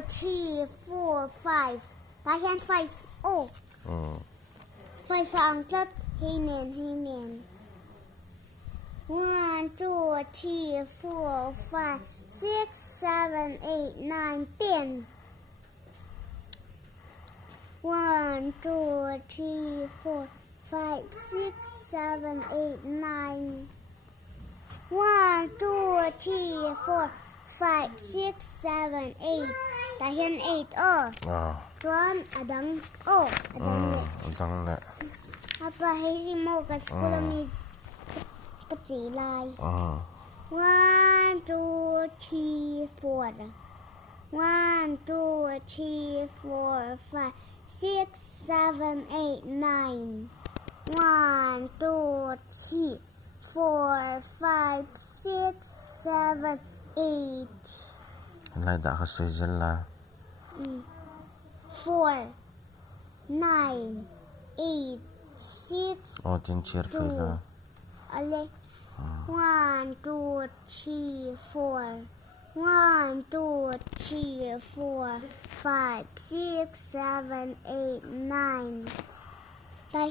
3, 4, 5. Ta khen 5. Oh. 5 ang tlat. Hey man. 1, 2, 3, 4, 5, 6, 7, 8, 9, 10. 1, 2, 3, 4, 5, 6, 7, 8, 9. 1, 2, 3, 4, 5, 6, 7, 8. Ta hian 8 chuan adang adang le apa hei mo ka school mi ka chỉ lai 1, 2, 3, 4. 1, 2, 3, 4, 5, 6, 7, 8, 9. 1, 2, 3, 4, 5, 6, 7, 8. lại đã có suy dân là 4, 9, 8, 6. tin chia phi là Ale 1, 2, 3, 4. 1, 2, 3, 4, 5, 6, 7, 8, 9.